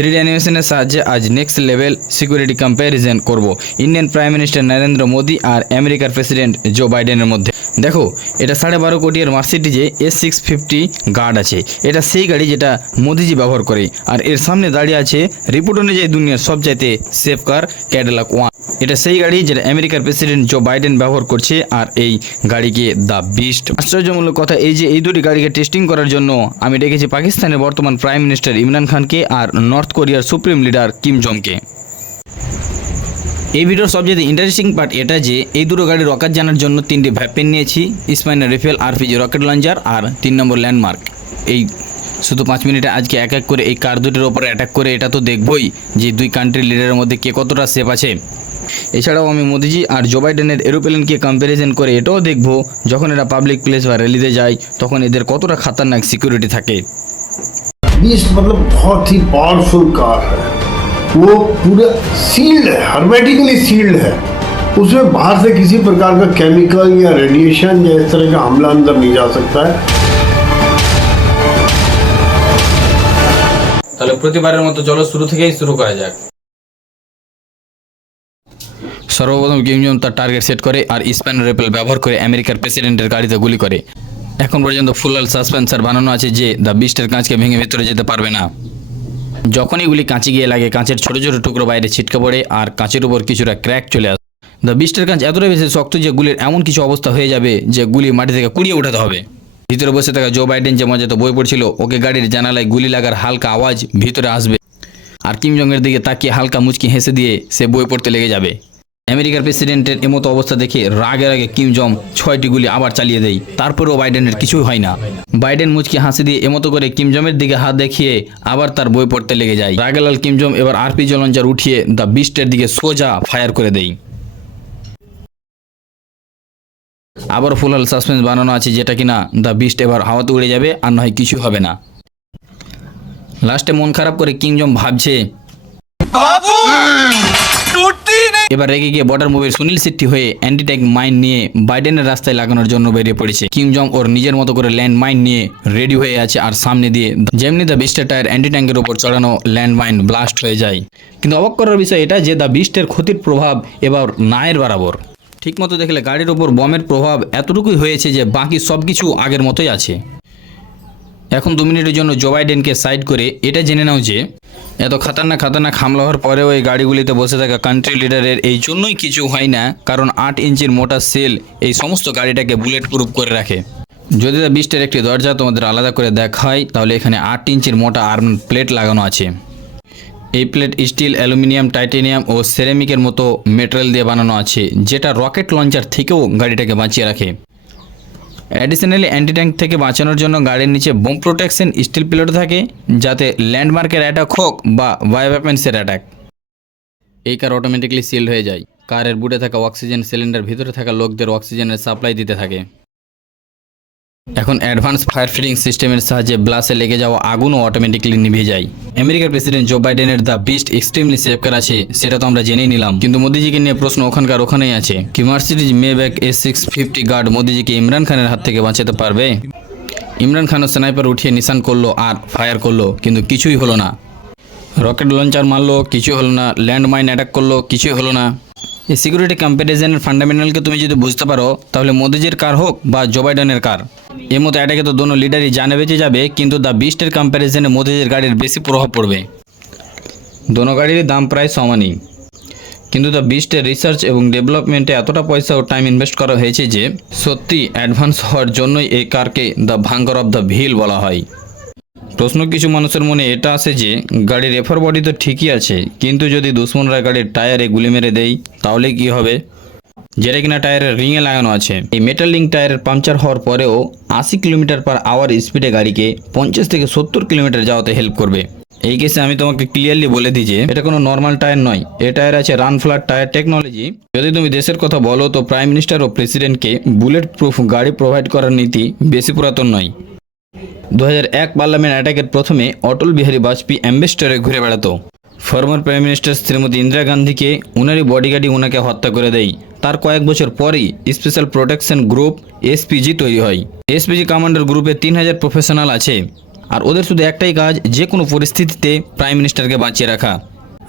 3D অ্যানিমেশনের সাহায্যে আজ নেক্সট লেভেল সিকিউরিটি কম্প্যারিজন করব Indian prime minister Narendra Modi আর আমেরিকার প্রেসিডেন্ট জো বাইডেনের মধ্যে। দেখো, এটা 12.5 কোটির মার্সিডিজে S650 গার্ড আছে। এটা সেই গাড়ি যেটা মোদিজি ব্যবহার করে, আর এর সামনে দাঁড়িয়ে আছে রিপোর্ট অনুযায়ী দুনিয়ার সবচাইতে সেফ কার ক্যাডিলাক ওয়ান। এটা সেই গাড়ি যেটা আমেরিকার প্রেসিডেন্ট জো বাইডেন ব্যবহার করছে, আর এই গাড়িকে দ্য বিস্ট। আশ্চর্যমূলক কথা এই যে এই দুটি গাড়িকে টেস্টিং করার জন্য আমি ডেকেছি পাকিস্তানের বর্তমান প্রাইম মিনিস্টার ইমরান খানকে আর নর্থ কোরিয়ার সুপ্রিম লিডার কিম জংকে। এই ভিডিওর সবচেয়ে ইন্টারেস্টিং পার্ট এটা যে এই দুটো গাড়ির রকেট জানার জন্য 3টি ভ্যাপেন নিয়েছি, স্পাইনার রিফেল, RPG রকেট লঞ্চার আর 3 নম্বর ল্যান্ডমার্ক। এই শুধু 5 মিনিটে আজকে এক এক করে এই কার দুটির ওপরে অ্যাটাক করে এটা তো দেখবই যে দুই কান্ট্রির লিডারের মধ্যে কে কতটা সেফ আছে। এছাড়াও আমি মোদিজি আর জো বাইডেনের এরোপ্লেনকে কম্প্যারিজন করে এটাও দেখব যখন এরা পাবলিক প্লেস বা র্যালিতে যায় তখন এদের কতটা খতরনাক সিকিউরিটি থাকে। बीस्ट मतलब बहुत ही पावरफुल कार है, वो पूरा सील्ड है, हर्मेटिकली सील्ड है। उसमें बाहर से किसी प्रकार का केमिकल या रेडिएशन या इस तरह का हमला अंदर नहीं जा सकता है। তাহলে প্রতিবারের মতো চলো শুরু থেকেই শুরু করা যাক। সর্বপ্রথম কিম জং তার টার্গেট সেট করে আর স্পাইনার রিফেল ব্যবহার করে আমেরিকার প্রেসিডেন্টের গাড়িতে গুলি করে। এখন পর্যন্ত ফুল সাসপেন্সার বানানো আছে যে দ্য বিস্টের কাঁচকে ভেঙে ভেতরে যেতে পারবে না। যখনই গুলি কাঁচে গিয়ে লাগে কাঁচের ছোট ছোট টুকরো বাইরে ছিটকে পড়ে আর কাঁচের উপর কিছুটা ক্র্যাক চলে আসে। দ্য বিস্টের কাঁচ এতটাই বেশি শক্ত যে গুলির এমন কিছু অবস্থা হয়ে যাবে যে গুলি মাটি থেকে কুড়িয়ে উঠাতে হবে। ভিতরে বসে থাকা জো বাইডেন যে মজাতে বই পড়ছিল, ওকে গাড়ির জানালায় গুলি লাগার হালকা আওয়াজ ভিতরে আসবে আর কিম জং এর দিকে তাকিয়ে হালকা মুচকি হেসে দিয়ে সে বই পড়তে লেগে যাবে। আমেরিকার প্রেসিডেন্টের এমতো অবস্থা দেখে রাগের আগে কিম জং 6টি গুলি আবার চালিয়ে দেয়, তারপরেও বাইডেনের কিছুই হয় না। বাইডেন মুচকি হাসি দিয়ে এমতো করে কিম জংয়ের দিকে হাত দেখিয়ে আবার তার বই পড়তে লেগে যায়। রাগেলাল কিম জং এবার RPG লঞ্চার উঠিয়ে দ্য বিস্টের দিকে সোজা ফায়ার করে দেয়। আবার ফুল সাসপেন্স বানানো আছে যেটা কিনা দ্য বিস্ট এবার হাওয়াতে উড়ে যাবে আর নয় কিছু হবে না। লাস্টে মন খারাপ করে কিম জং ভাবছে এবার রেগে গিয়ে বর্ডার মুভির সুনীল শেট্টি হয়ে অ্যান্টি ট্যাঙ্ক মাইন নিয়ে বাইডেনের রাস্তায় লাগানোর জন্য বেরিয়ে পড়েছে। কিম জং ওর নিজের মতো করে ল্যান্ড মাইন নিয়ে রেডি হয়ে আছে আর সামনে দিয়ে যেমনি দ্য বিস্টের টায়ার অ্যান্টি ট্যাঙ্কের উপর চড়ানো ল্যান্ড মাইন ব্লাস্ট হয়ে যায়। কিন্তু অবাক করার বিষয় এটা যে দ্য বিস্টের ক্ষতির প্রভাব এবার নায়ের বরাবর। ঠিকমতো দেখলে গাড়ির ওপর বমের প্রভাব এতটুকুই হয়েছে যে বাকি সব কিছু আগের মতোই আছে। এখন 2 মিনিটের জন্য জো বাইডেনকে সাইড করে এটা জেনে নাও যে এত খাতারনাক হামলা হওয়ার পরেও এই গাড়িগুলিতে বসে থাকা কান্ট্রি লিডারের এই জন্যই কিছু হয় না, কারণ 8 ইঞ্চির মোটা সেল এই সমস্ত গাড়িটাকে বুলেট প্রুফ করে রাখে। যদি দ্য বিস্টের একটি দরজা তোমাদের আলাদা করে দেখায় তাহলে এখানে 8 ইঞ্চির মোটা আর্ম প্লেট লাগানো আছে। এই প্লেট স্টিল, অ্যালুমিনিয়াম, টাইটেনিয়াম ও সেরামিকের মতো মেটেরিয়াল দিয়ে বানানো আছে, যেটা রকেট লঞ্চার থেকেও গাড়িটাকে বাঁচিয়ে রাখে। অ্যাডিশনালি অ্যান্টি ট্যাঙ্ক থেকে বাঁচানোর জন্য গাড়ির নিচে বোম প্রোটেকশন স্টিল প্লেট থাকে, যাতে ল্যান্ডমার্কের অ্যাটাক হোক বা বায়োওয়েপন্সের অ্যাটাক, এই কার অটোমেটিকলি সিল্ড হয়ে যায়। কারের বুটে থাকা অক্সিজেন সিলিন্ডার ভিতরে থাকা লোকদের অক্সিজেনের সাপ্লাই দিতে থাকে। এখন অ্যাডভান্স ফায়ার ফিটিং সিস্টেমের সাহায্যে ব্লাসে লেগে যাওয়া আগুনও অটোমেটিকলি নিভে যায়। আমেরিকার প্রেসিডেন্ট জো বাইডেনের দ্য বিস্ট এক্সট্রিমলি সেফ কার আছে সেটা তো আমরা জেনেই নিলাম, কিন্তু মোদিজিকে নিয়ে প্রশ্ন ওখানেই আছে কি মার্সিডিজ মেব্যাক S650 গার্ড মোদিজিকে ইমরান খানের হাত থেকে বাঁচাতে পারবে? ইমরান খানও স্নাইপার উঠিয়ে নিশান করলো আর ফায়ার করলো, কিন্তু কিছুই হলো না। রকেট লঞ্চার মারলো, কিছুই হলো না। ল্যান্ড মাইন অ্যাটাক করলো, কিছুই হলো না। এই সিকিউরিটি কম্প্যারিজনের ফান্ডামেন্টালকে তুমি যদি বুঝতে পারো তাহলে মোদিজির কার হোক বা জো বাইডেনের কার, এর মতো অ্যাটাকে তো দোনো লিডারই জানে বেঁচে যাবে, কিন্তু দ্য বিস্টের কম্প্যারিজনে মোদিজির গাড়ির বেশি প্রভাব পড়বে। দোনো গাড়ির দাম প্রায় সমানই, কিন্তু দ্য বিস্টের রিসার্চ এবং ডেভেলপমেন্টে এতটা পয়সা ও টাইম ইনভেস্ট করা হয়েছে যে সত্যি অ্যাডভান্স হওয়ার জন্যই এই কারকে দ্য ভাঙ্গার অফ দ্য ভিল বলা হয়। প্রশ্ন কিছু মানুষের মনে এটা আসে যে গাড়ির রেফার বডি তো ঠিকই আছে, কিন্তু যদি দুশ্মনরা গাড়ির টায়ারে গুলি মেরে দেয় তাহলে কি হবে, যেটা কিনা টায়ারের রিংয়ে লাগানো আছে। এই মেটাল রিং টায়ারের পাংচার হওয়ার পরেও 80 কিলোমিটার/আওয়ার স্পিডে গাড়িকে 50 থেকে 70 কিলোমিটার যাওয়াতে হেল্প করবে। এই কেসে আমি তোমাকে ক্লিয়ারলি বলে দিই যে এটা কোনো নর্মাল টায়ার নয়, এই টায়ার আছে রান ফ্ল্যাট টায়ার টেকনোলজি। যদি তুমি দেশের কথা বলো তো প্রাইম মিনিস্টার ও প্রেসিডেন্টকে বুলেট প্রুফ গাড়ি প্রোভাইড করার নীতি বেশি পুরাতন নয়। 2001 পার্লামেন্ট অ্যাটাকের প্রথমে অটল বিহারী বাজপেয়ী অ্যাম্বাসেডরে ঘুরে বেড়াতো। Former prime minister Shrimati Indira গান্ধীকে উনারই বডিগার্ডই ওনাকে হত্যা করে দেয়। তার কয়েক বছর পরেই স্পেশাল প্রোটেকশন গ্রুপ SPG তৈরি হয়। SPG কমান্ডার গ্রুপে 3000 প্রফেশনাল আছে আর ওদের শুধু একটাই কাজ, যে কোনো পরিস্থিতিতে প্রাইম মিনিস্টারকে বাঁচিয়ে রাখা।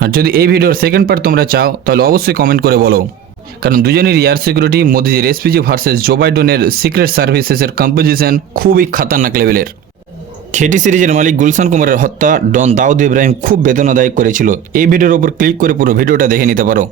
আর যদি এই ভিডিওর সেকেন্ড পার্ট তোমরা চাও তাহলে অবশ্যই কমেন্ট করে বলো, কারণ দুজনের এয়ার সিকিউরিটি, মোদিজির এসপিজি ভার্সেস জো বাইডেনের সিক্রেট সার্ভিসেসের কম্পোজিশন খুবই খাতারনাক লেভেলের। খেটি সিরিজের মালিক গুলশান কুমারের হত্যা ডন দাউদ ইব্রাহিম খুব বেদনাদায়ক করেছিল। এই ভিডিওর উপর ক্লিক করে পুরো ভিডিওটা দেখে নিতে পারো।